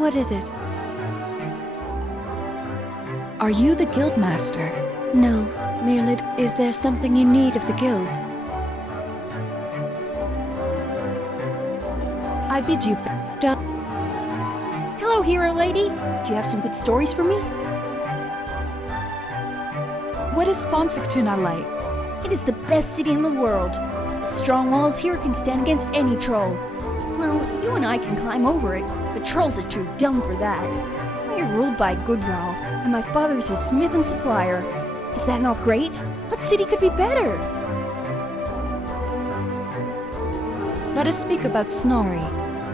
What is it? Are you the guildmaster? No, merely, is there something you need of the guild? I bid you Stop. Hello, hero lady. Do you have some good stories for me? What is Sponsiktuna like? It is the best city in the world. The strong walls here can stand against any troll. Well, you and I can climb over it, but trolls are too dumb for that. We are ruled by a good Jarl, and my father is his smith and supplier. Is that not great? What city could be better? Let us speak about Snorri.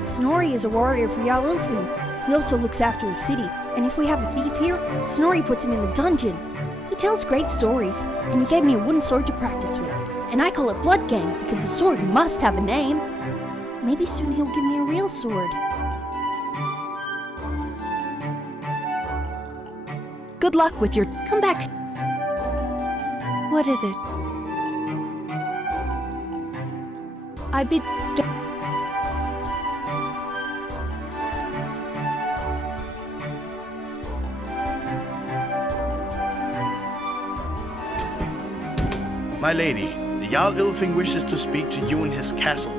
Snorri is a warrior for Jarl Ilfin. He also looks after the city, and if we have a thief here, Snorri puts him in the dungeon. He tells great stories, and he gave me a wooden sword to practice with. And I call it Bloodgang, because the sword must have a name. Maybe soon he'll give me a real sword. Good luck with your... Come back. What is it? I bid... My lady, the Jarl Ilfing wishes to speak to you in his castle.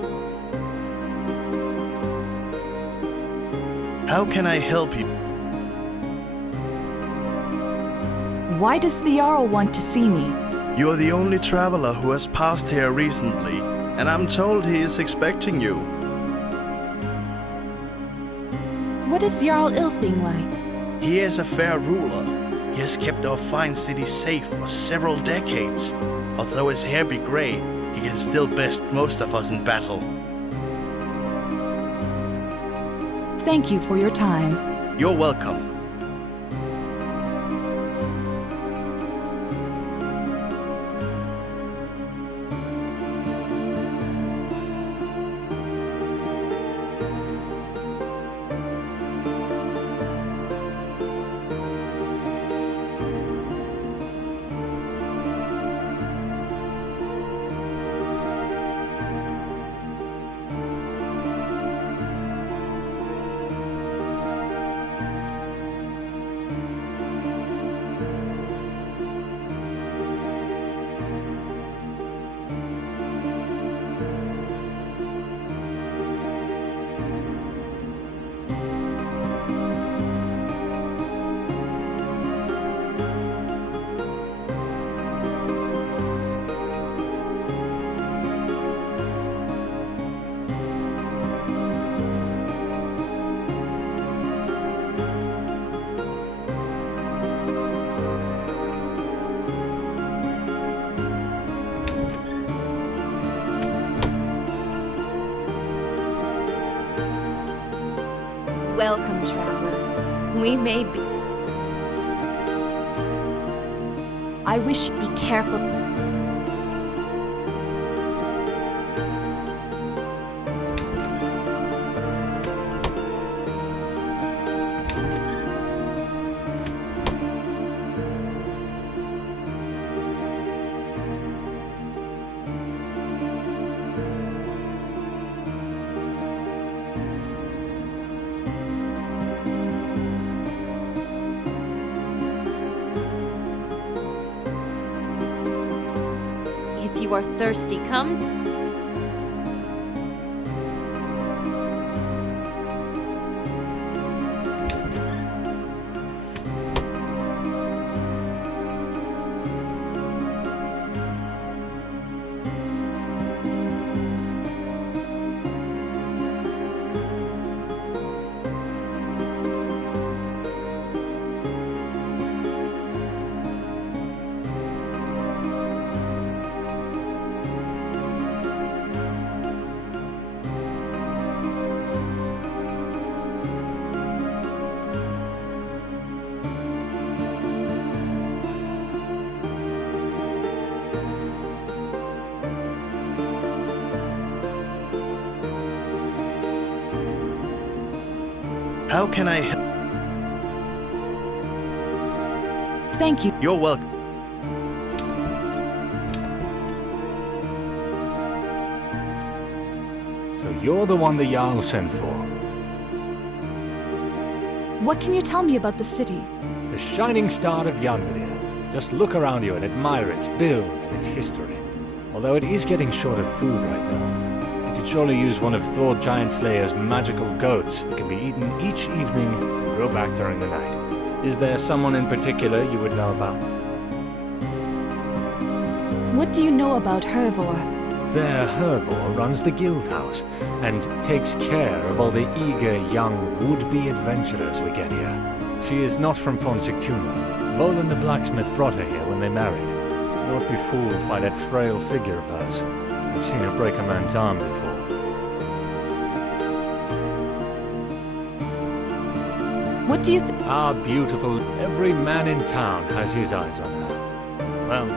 How can I help you? Why does the Jarl want to see me? You are the only traveler who has passed here recently, and I'm told he is expecting you. What is Jarl Ilfing like? He is a fair ruler. He has kept our fine city safe for several decades. Although his hair be gray, he can still best most of us in battle. Thank you for your time. You're welcome. Welcome, traveler. We may be... I wish... Be careful. If you are thirsty, come. How can I help? Thank you. You're welcome. So you're the one the Jarl sent for. What can you tell me about the city? The shining star of Yanvidir. Just look around you and admire its build and its history. Although it is getting short of food right now. You could surely use one of Thor Giant Slayer's magical goats that can be eaten each evening and grow back during the night. Is there someone in particular you would know about? What do you know about Hervor? Fair Hervor runs the guild house and takes care of all the eager young would-be adventurers we get here. She is not from Fornsictuna. Volan the blacksmith brought her here when they married. Don't be fooled by that frail figure of hers. I've seen her break a man's arm before. What do you think? Ah, beautiful. Every man in town has his eyes on her. Well,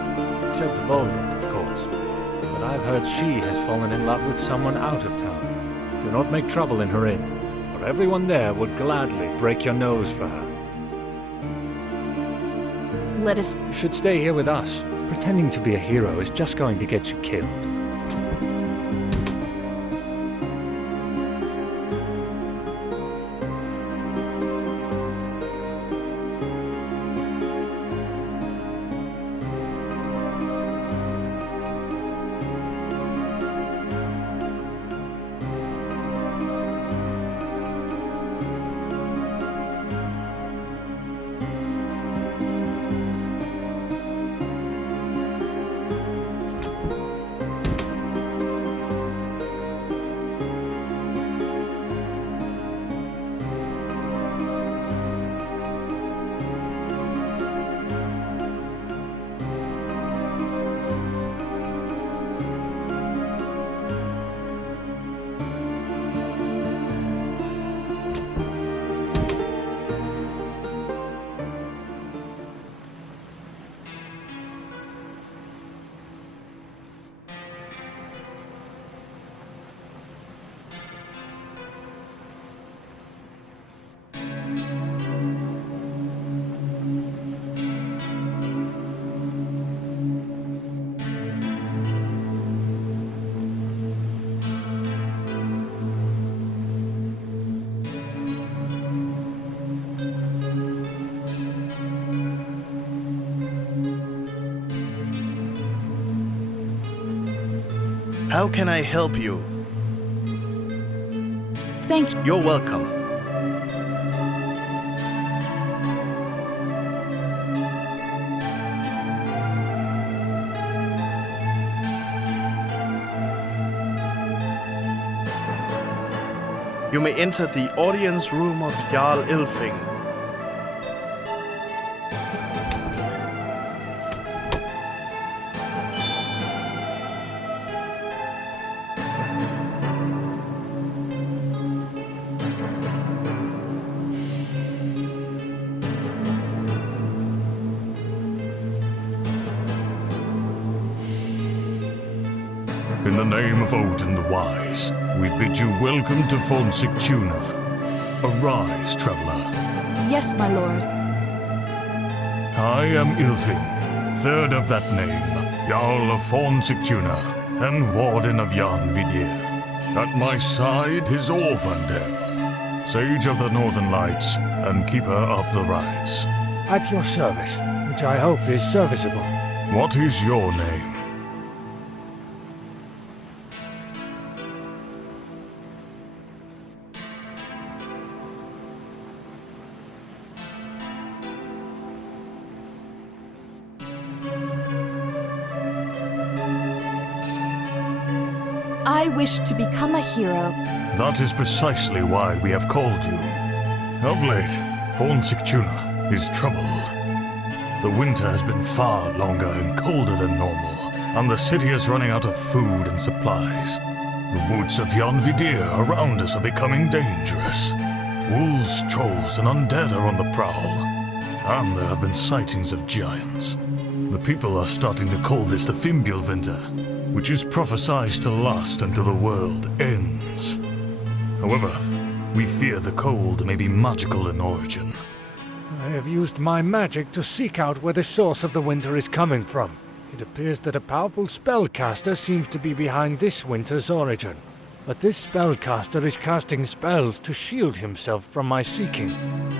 except Volan, of course. But I've heard she has fallen in love with someone out of town. Do not make trouble in her inn, or everyone there would gladly break your nose for her. Let us... You should stay here with us. Pretending to be a hero is just going to get you killed. How can I help you? Thank you. You're welcome. You may enter the audience room of Jarl Ilfing. In the name of Odin the Wise, we bid you welcome to Fornsictuna. Arise, traveler. Yes, my lord. I am Ilfing, third of that name, Jarl of Fornsictuna, and Warden of Yanvidir. At my side is Orvandel, Sage of the Northern Lights, and Keeper of the Rites. At your service, which I hope is serviceable. What is your name? I wish to become a hero. That is precisely why we have called you. Of late, Fornsictuna is troubled. The winter has been far longer and colder than normal, and the city is running out of food and supplies. The woods of Yanvidir around us are becoming dangerous. Wolves, trolls, and undead are on the prowl, and there have been sightings of giants. The people are starting to call this the Fimbulwinter, which is prophesied to last until the world ends. However, we fear the cold may be magical in origin. I have used my magic to seek out where the source of the winter is coming from. It appears that a powerful spellcaster seems to be behind this winter's origin. but this spellcaster is casting spells to shield himself from my seeking,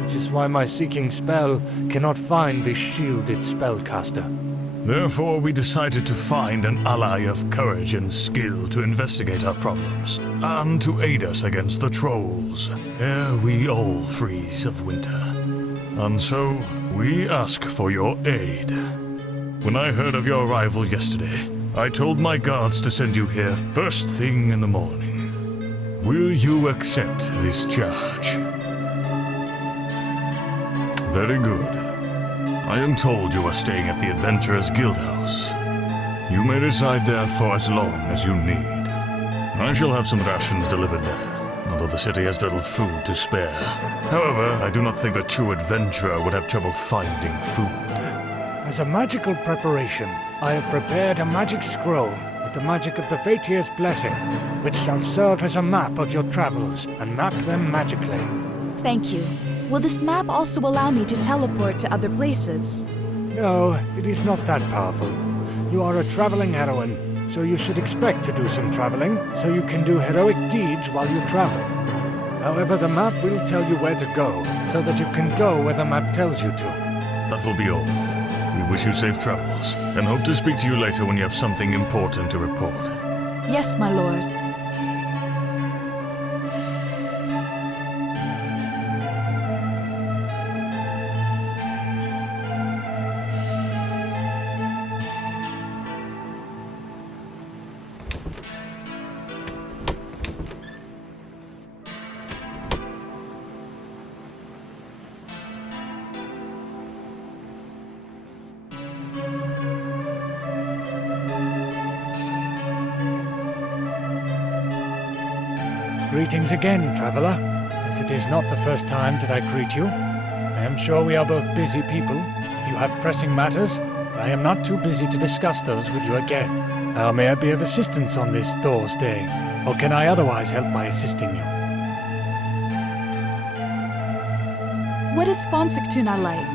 which is why my seeking spell cannot find this shielded spellcaster. Therefore, we decided to find an ally of courage and skill to investigate our problems, and to aid us against the trolls, ere we all freeze of winter. And so, we ask for your aid. When I heard of your arrival yesterday, I told my guards to send you here first thing in the morning. Will you accept this charge? Very good. I am told you are staying at the Adventurers Guildhouse. You may reside there for as long as you need. I shall have some rations delivered there, although the city has little food to spare. However, I do not think a true adventurer would have trouble finding food. As a magical preparation, I have prepared a magic scroll with the magic of the Fatir's blessing, which shall serve as a map of your travels and map them magically. Thank you. Will this map also allow me to teleport to other places? No, it is not that powerful. You are a traveling heroine, so you should expect to do some traveling, so you can do heroic deeds while you travel. However, the map will tell you where to go, so that you can go where the map tells you to. That will be all. We wish you safe travels, and hope to speak to you later when you have something important to report. Yes, my lord. Greetings again, traveler. As it is not the first time that I greet you, I am sure we are both busy people. If you have pressing matters, I am not too busy to discuss those with you again. How may I be of assistance on this Thor's Day? Or can I otherwise help by assisting you? What is Fonsictuna like?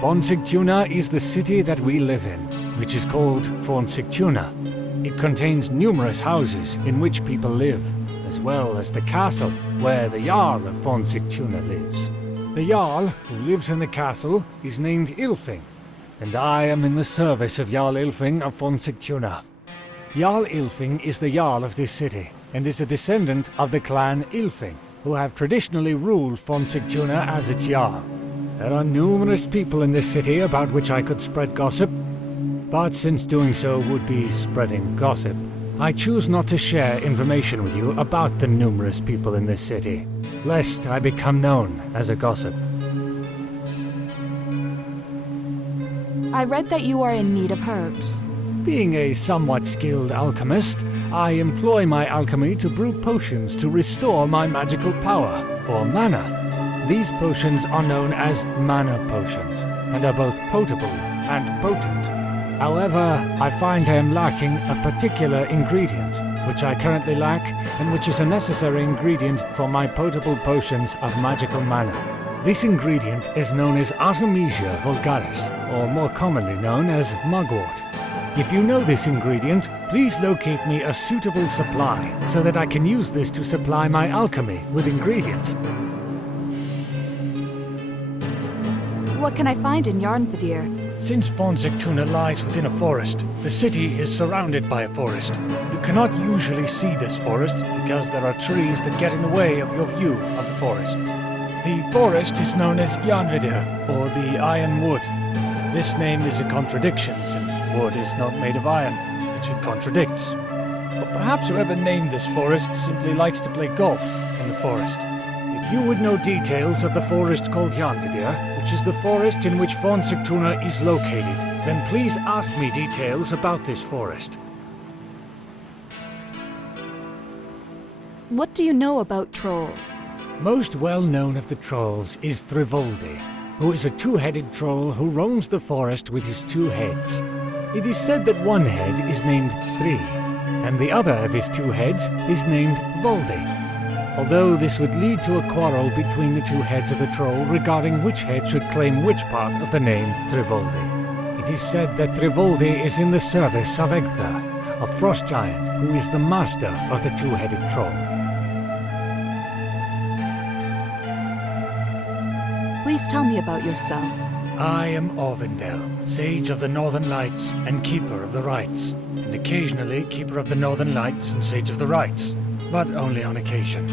Fonsictuna is the city that we live in, which is called Fonsictuna. It contains numerous houses in which people live, as well as the castle where the Jarl of Fonsictuna lives. The Jarl, who lives in the castle, is named Ylfing, and I am in the service of Jarl Ylfing of Fonsictuna. Jarl Ylfing is the Jarl of this city, and is a descendant of the clan Ylfing, who have traditionally ruled Fonsictuna as its Jarl. There are numerous people in this city about which I could spread gossip, but since doing so would be spreading gossip, I choose not to share information with you about the numerous people in this city, lest I become known as a gossip. I read that you are in need of herbs. Being a somewhat skilled alchemist, I employ my alchemy to brew potions to restore my magical power, or mana. These potions are known as mana potions, and are both potable and potent. However, I find I am lacking a particular ingredient, which I currently lack, and which is a necessary ingredient for my potable potions of magical mana. This ingredient is known as Artemisia vulgaris, or more commonly known as mugwort. If you know this ingredient, please locate me a suitable supply, so that I can use this to supply my alchemy with ingredients. What can I find in Yarnvadir? Since Fonsictuna lies within a forest, the city is surrounded by a forest. You cannot usually see this forest because there are trees that get in the way of your view of the forest. The forest is known as Yarnvadir, or the Iron Wood. This name is a contradiction since wood is not made of iron, which it contradicts. Or perhaps whoever named this forest simply likes to play golf in the forest. If you would know details of the forest called Yarnvadir, which is the forest in which Fonsictuna is located, then please ask me details about this forest. What do you know about trolls? Most well known of the trolls is Thrivoldi, who is a two-headed troll who roams the forest with his two heads. It is said that one head is named Thri, and the other of his two heads is named Voldi. Although this would lead to a quarrel between the two heads of the troll regarding which head should claim which part of the name Thrivoldi. It is said that Thrivoldi is in the service of Egtha, a frost giant who is the master of the two-headed troll. Please tell me about yourself. I am Orvindel, Sage of the Northern Lights and Keeper of the Rites, and occasionally Keeper of the Northern Lights and Sage of the Rites, but only on occasion.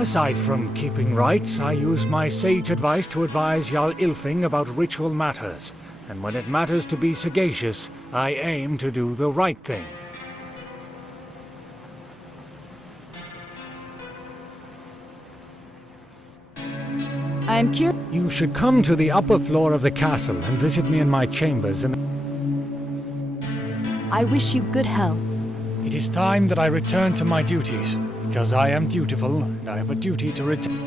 Aside from keeping rites, I use my sage advice to advise Jarl Ylfing about ritual matters, and when it matters to be sagacious, I aim to do the right thing. I am curious. You should come to the upper floor of the castle and visit me in my chambers. I wish you good health. It is time that I return to my duties, because I am dutiful and I have a duty to return.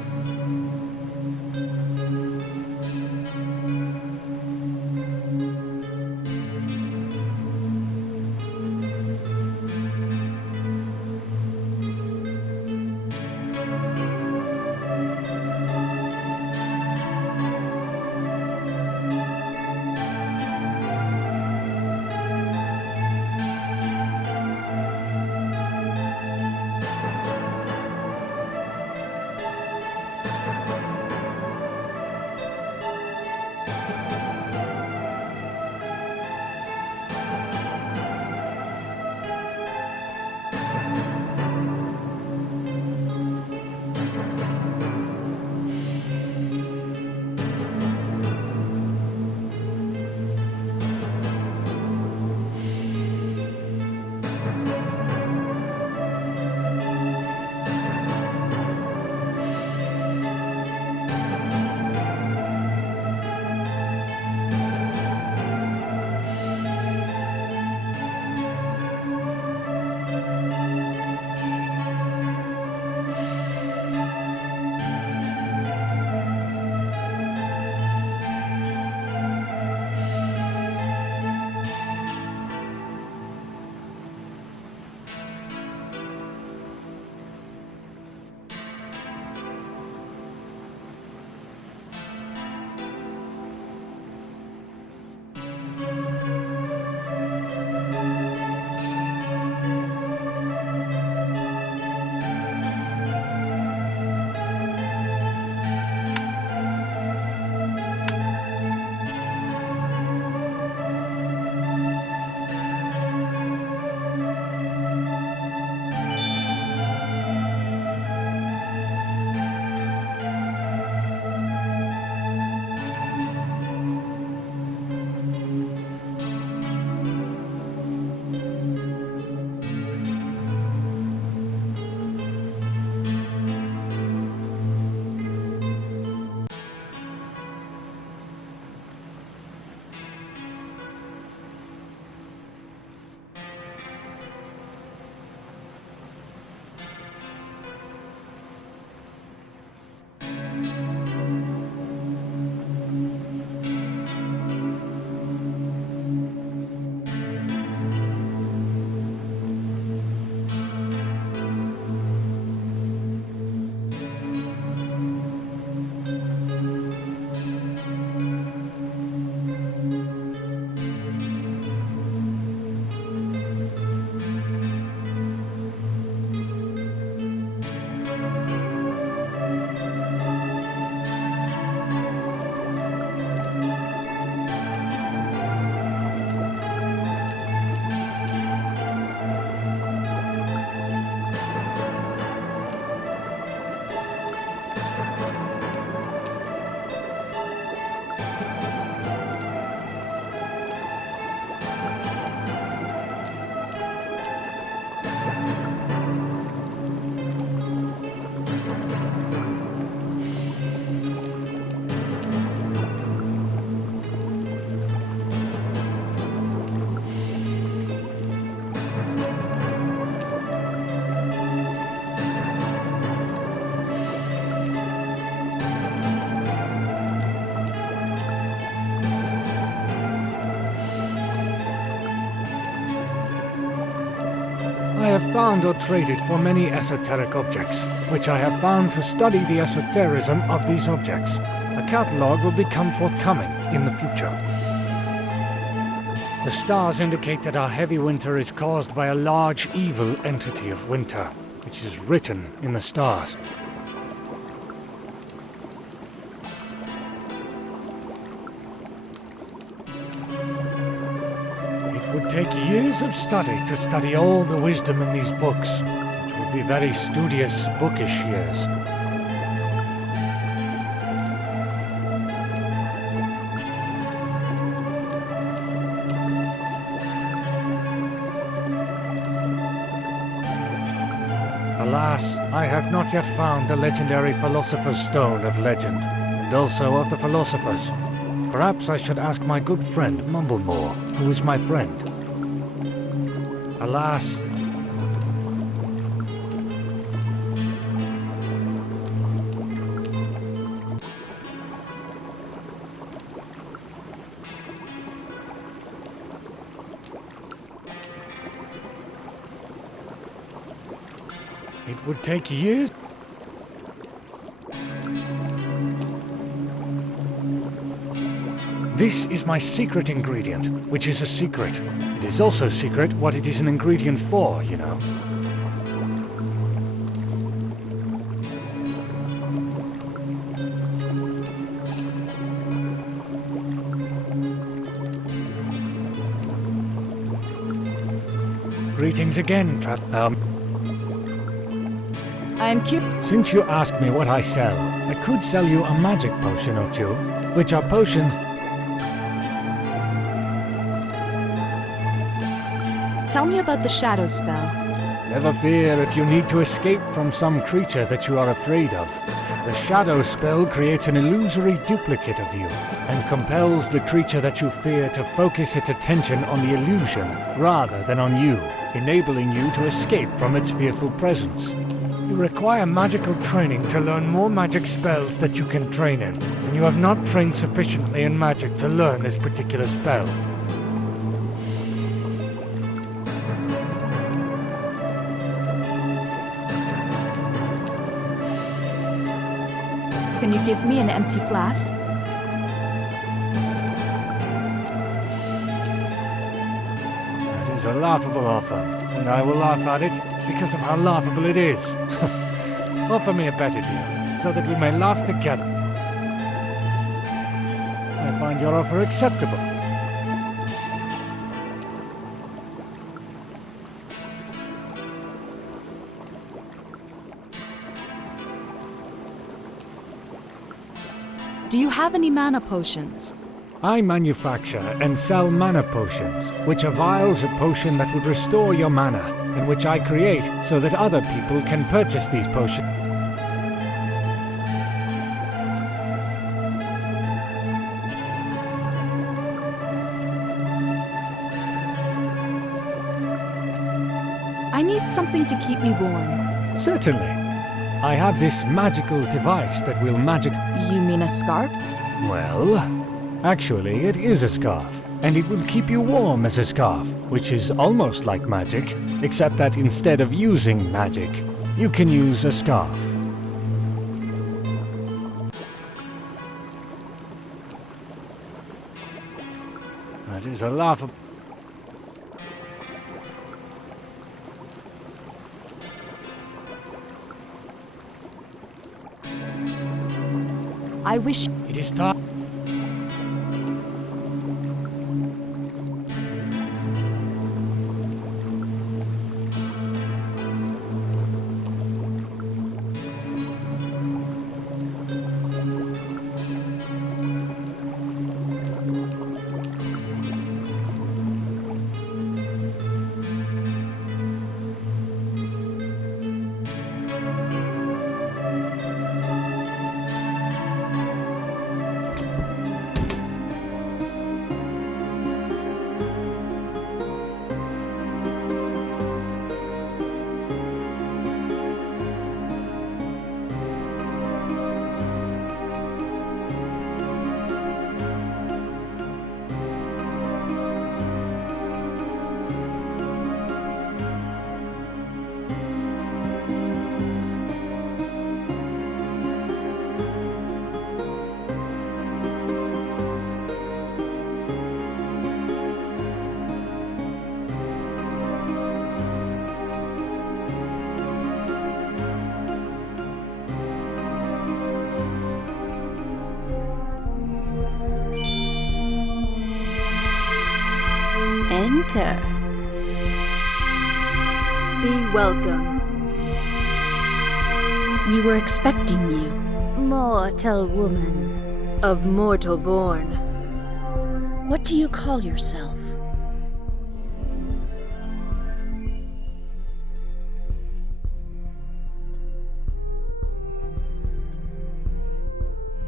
I have found or traded for many esoteric objects, which I have found to study the esotericism of these objects. A catalogue will become forthcoming in the future. The stars indicate that our heavy winter is caused by a large evil entity of winter, which is written in the stars. take years of study to study all the wisdom in these books. It would be very studious, bookish years. Alas, I have not yet found the legendary Philosopher's Stone of Legend, and also of the philosophers. Perhaps I should ask my good friend Mumblemore, who is my friend. Alas, it would take years. This is my secret ingredient, which is a secret. It is also secret what it is an ingredient for, you know. Greetings again, I am cute. Since you asked me what I sell, I could sell you a magic potion or two, which are potions. Tell me about the shadow spell. Never fear if you need to escape from some creature that you are afraid of. The shadow spell creates an illusory duplicate of you, and compels the creature that you fear to focus its attention on the illusion rather than on you, enabling you to escape from its fearful presence. You require magical training to learn more magic spells that you can train in, and you have not trained sufficiently in magic to learn this particular spell. Can you give me an empty flask? That is a laughable offer, and I will laugh at it because of how laughable it is. Offer me a better deal, so that we may laugh together. I find your offer acceptable. Do you have any mana potions? I manufacture and sell mana potions, which are vials of potion that would restore your mana, and which I create so that other people can purchase these potions. I need something to keep me warm. Certainly. I have this magical device that will magic... You mean a scarf? Well, actually it is a scarf, and it will keep you warm as a scarf, which is almost like magic, except that instead of using magic, you can use a scarf. That is a laughable... I wish... It is time... enter. Be welcome. We were expecting you. Mortal woman. Of mortal born. What do you call yourself?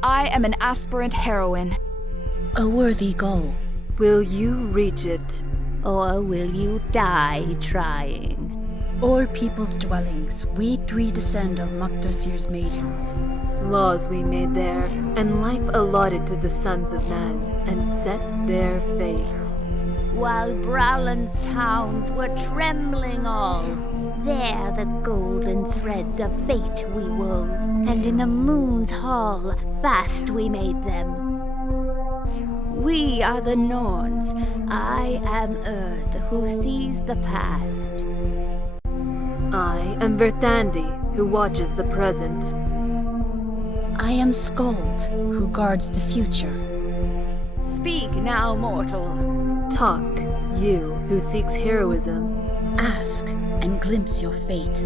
I am an aspirant heroine. A worthy goal. Will you reach it? Or will you die trying? O'er people's dwellings, we three descend of Makdosir's maidens. Laws we made there, and life allotted to the sons of man, and set their fates. While Bralan's towns were trembling all, there the golden threads of fate we wove, and in the moon's hall fast we made them. We are the Norns. I am Earth, who sees the past. I am Verthandi, who watches the present. I am Skuld, who guards the future. Speak now, mortal. Talk, you who seeks heroism. Ask and glimpse your fate.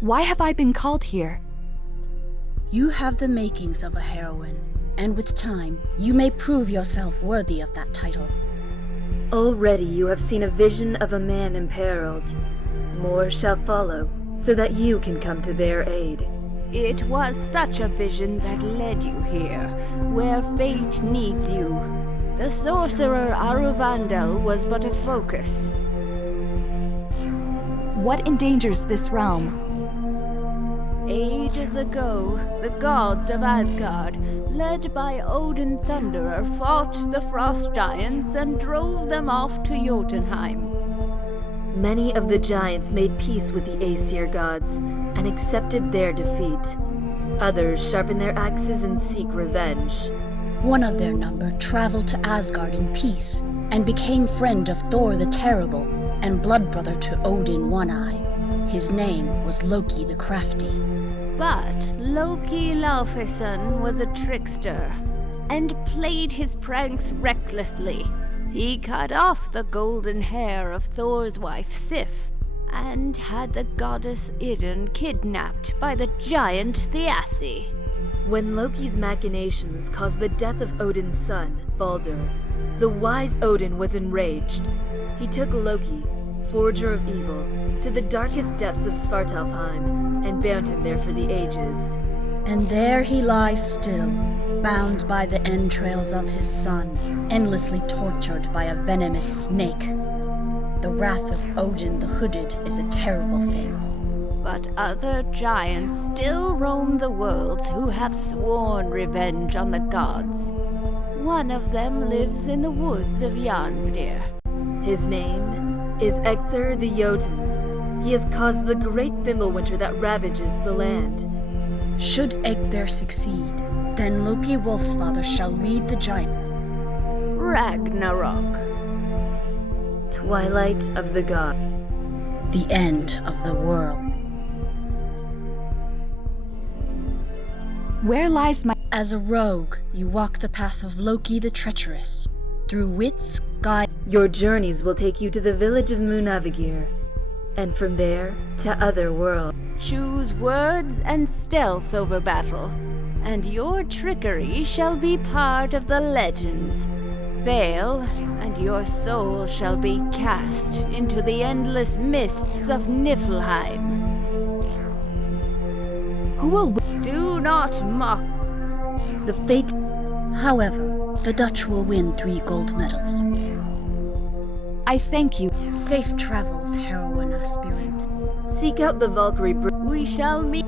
Why have I been called here? You have the makings of a heroine, and with time, you may prove yourself worthy of that title. Already you have seen a vision of a man imperiled. More shall follow, so that you can come to their aid. It was such a vision that led you here, where fate needs you. The sorcerer Aruvandel was but a focus. What endangers this realm? Ages ago, the gods of Asgard, led by Odin Thunderer, fought the frost giants and drove them off to Jotunheim. Many of the giants made peace with the Aesir gods and accepted their defeat. Others sharpen their axes and seek revenge. One of their number traveled to Asgard in peace and became friend of Thor the Terrible and blood brother to Odin One-Eye. His name was Loki the Crafty. But Loki Laufeyson was a trickster and played his pranks recklessly. He cut off the golden hair of Thor's wife Sif and had the goddess Idun kidnapped by the giant Thiassi. When Loki's machinations caused the death of Odin's son, Baldur, the wise Odin was enraged. He took Loki, forger of evil, to the darkest depths of Svartalfheim and bound him there for the ages. And there he lies still, bound by the entrails of his son, endlessly tortured by a venomous snake. The wrath of Odin the Hooded is a terrible thing. But other giants still roam the worlds who have sworn revenge on the gods. One of them lives in the woods of Jarnvidir. His name is Ecthir the Jotun. He has caused the great Fimbulwinter that ravages the land. Should Ecthir succeed, then Loki Wolfsfather shall lead the giant. Ragnarok. Twilight of the God. The end of the world. Where lies my... As a rogue, you walk the path of Loki the Treacherous. Through wits, guide... Your journeys will take you to the village of Munavigir, and from there to other worlds. Choose words and stealth over battle, and your trickery shall be part of the legends. Fail, and your soul shall be cast into the endless mists of Niflheim. Who will... Do not mock. The fate... However, the Dutch will win 3 gold medals. I thank you. Safe travels, heroine aspirant. Seek out the Valkyrie We shall meet.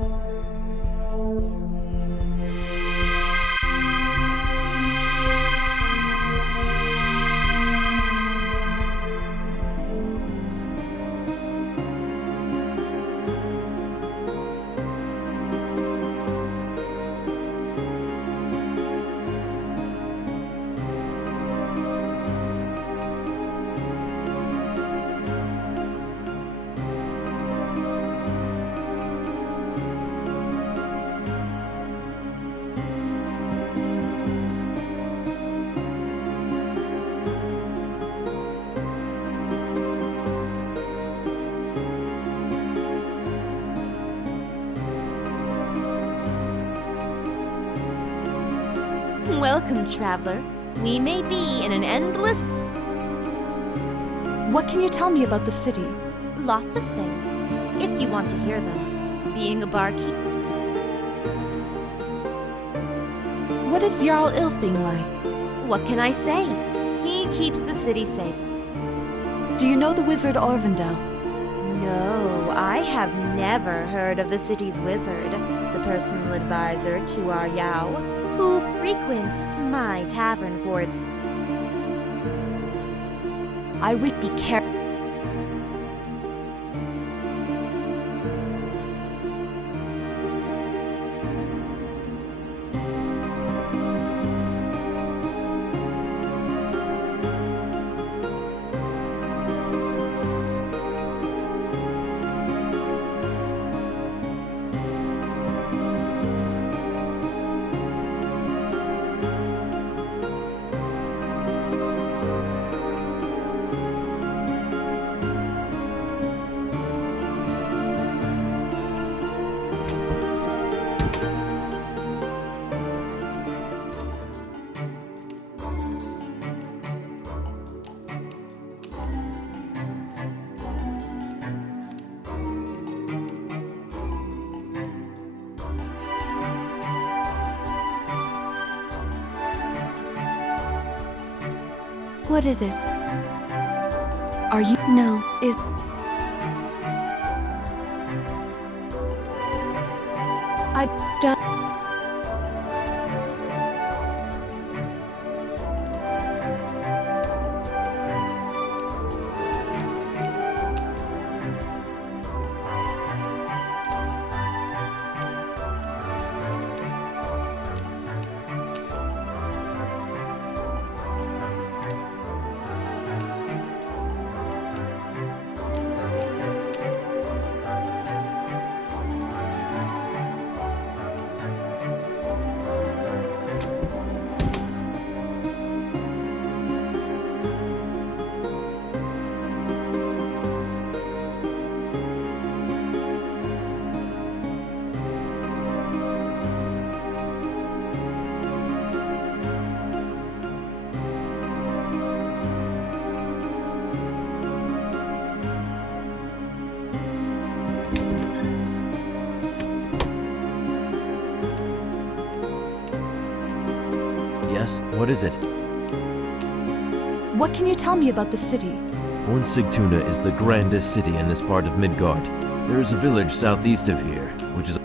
Welcome, traveler. We may be in an endless... What can you tell me about the city? Lots of things, if you want to hear them. Being a barkeep... What is Jarl Ilfing like? What can I say? He keeps the city safe. Do you know the wizard Orvendale? No, I have never heard of the city's wizard, the personal advisor to our Yao, who frequents my tavern for its... I would be careful. What is it? Are you? No, is... Stop. Yes, what is it? What can you tell me about the city? Fornsigtuna is the grandest city in this part of Midgard. There is a village southeast of here, which is...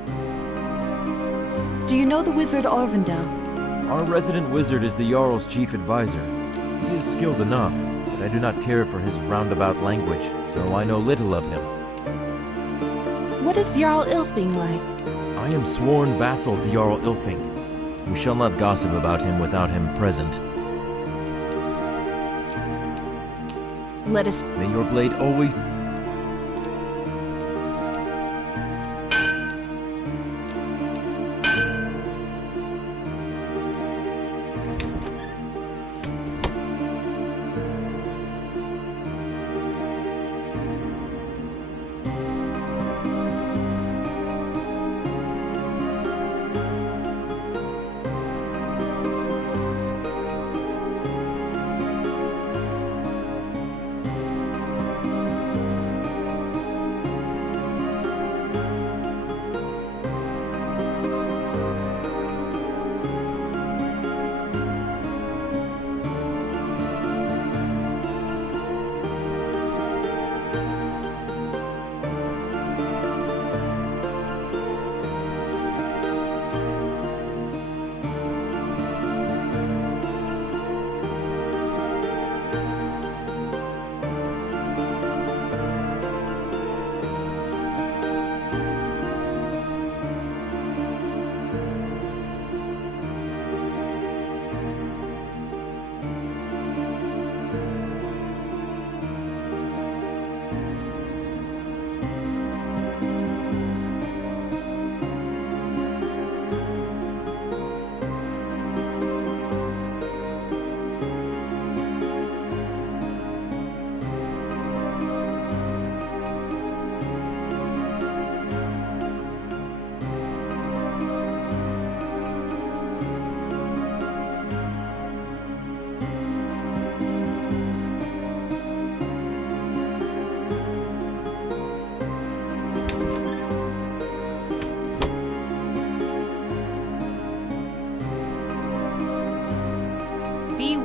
Do you know the wizard Orvendale? Our resident wizard is the Jarl's chief advisor. He is skilled enough, but I do not care for his roundabout language, so I know little of him. What is Jarl Ilfing like? I am sworn vassal to Jarl Ilfing. We shall not gossip about him without him present. Let us... May your blade always...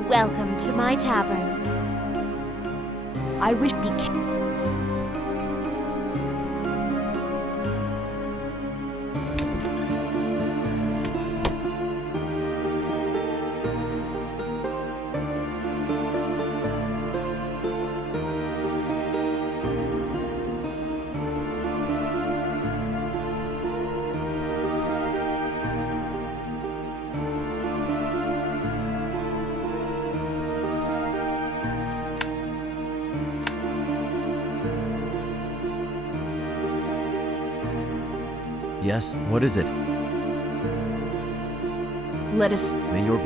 Welcome to my tavern. I wish Yes, what is it? let us. May your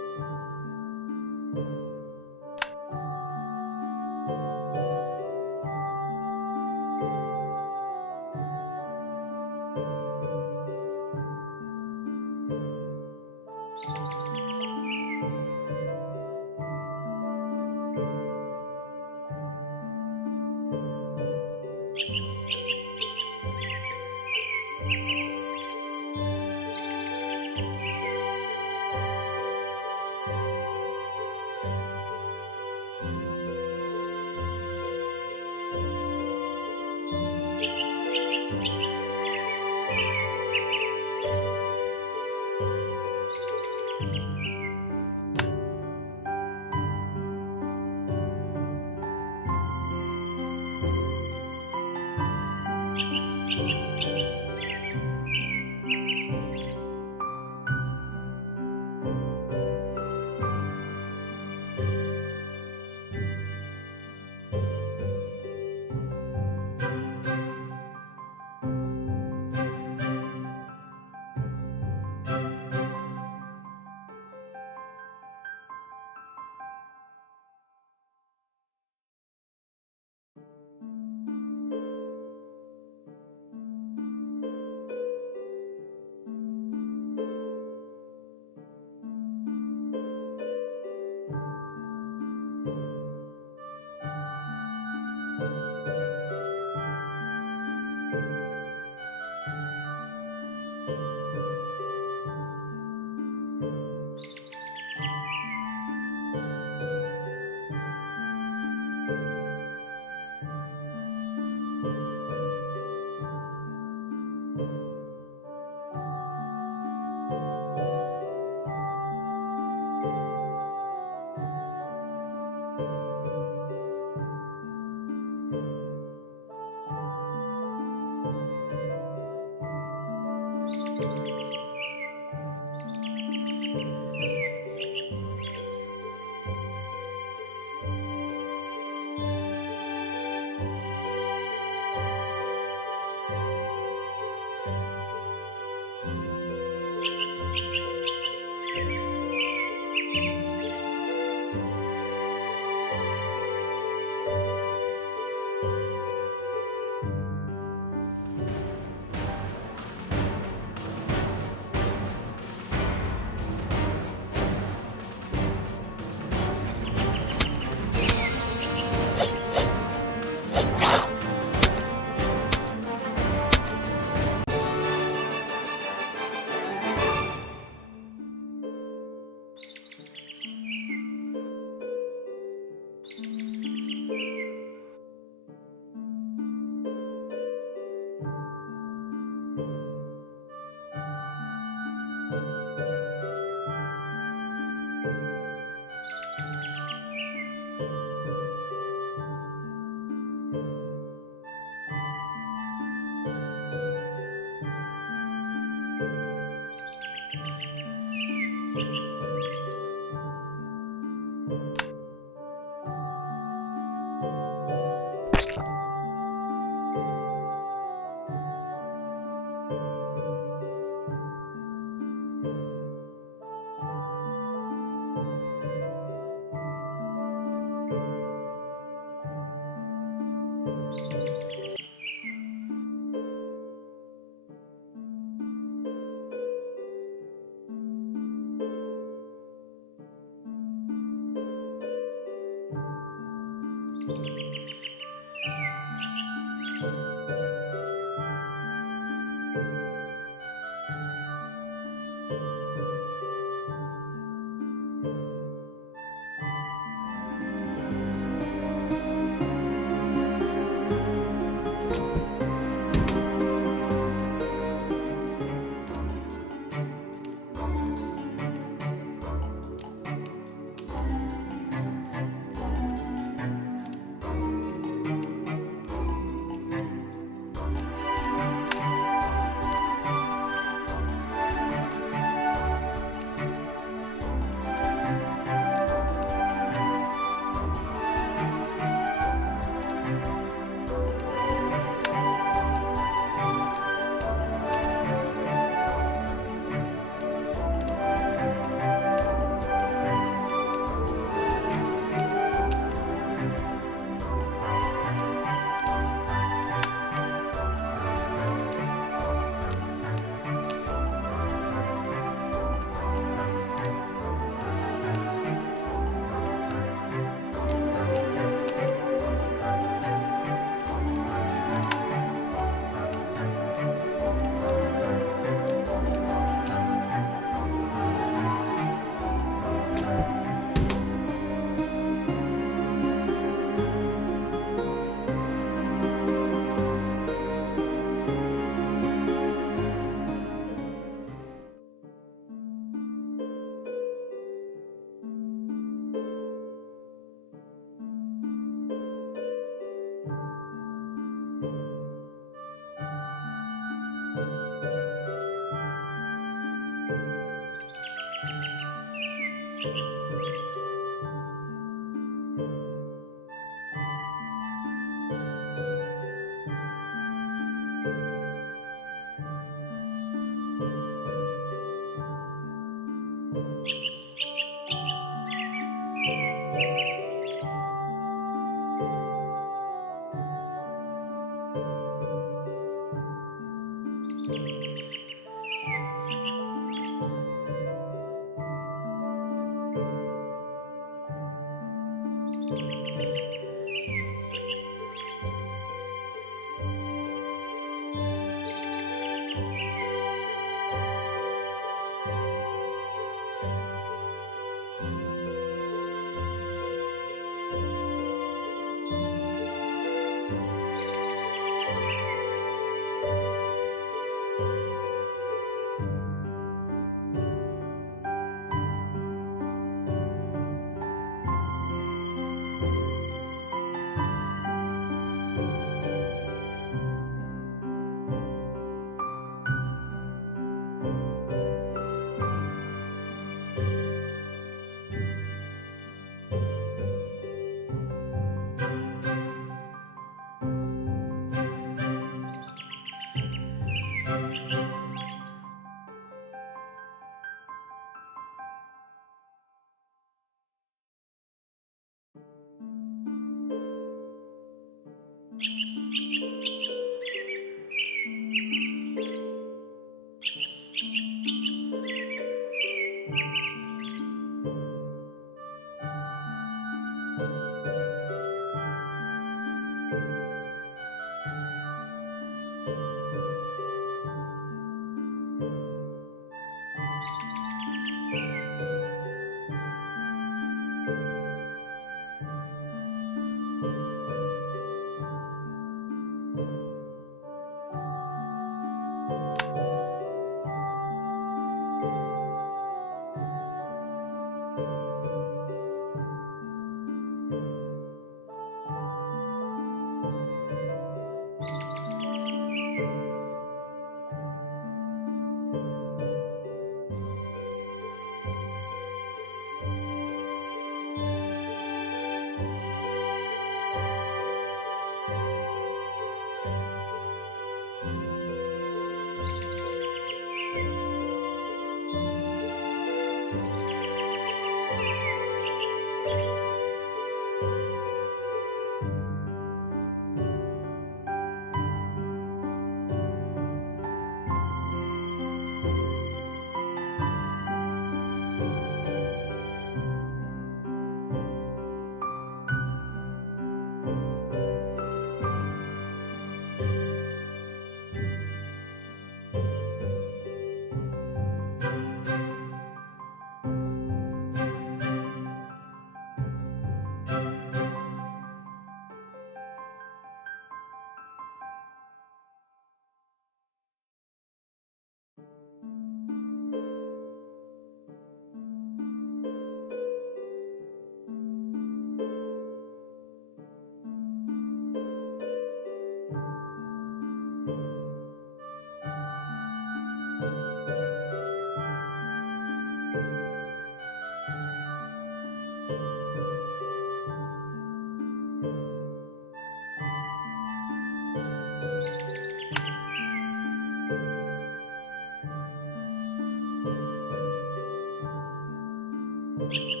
Thank you.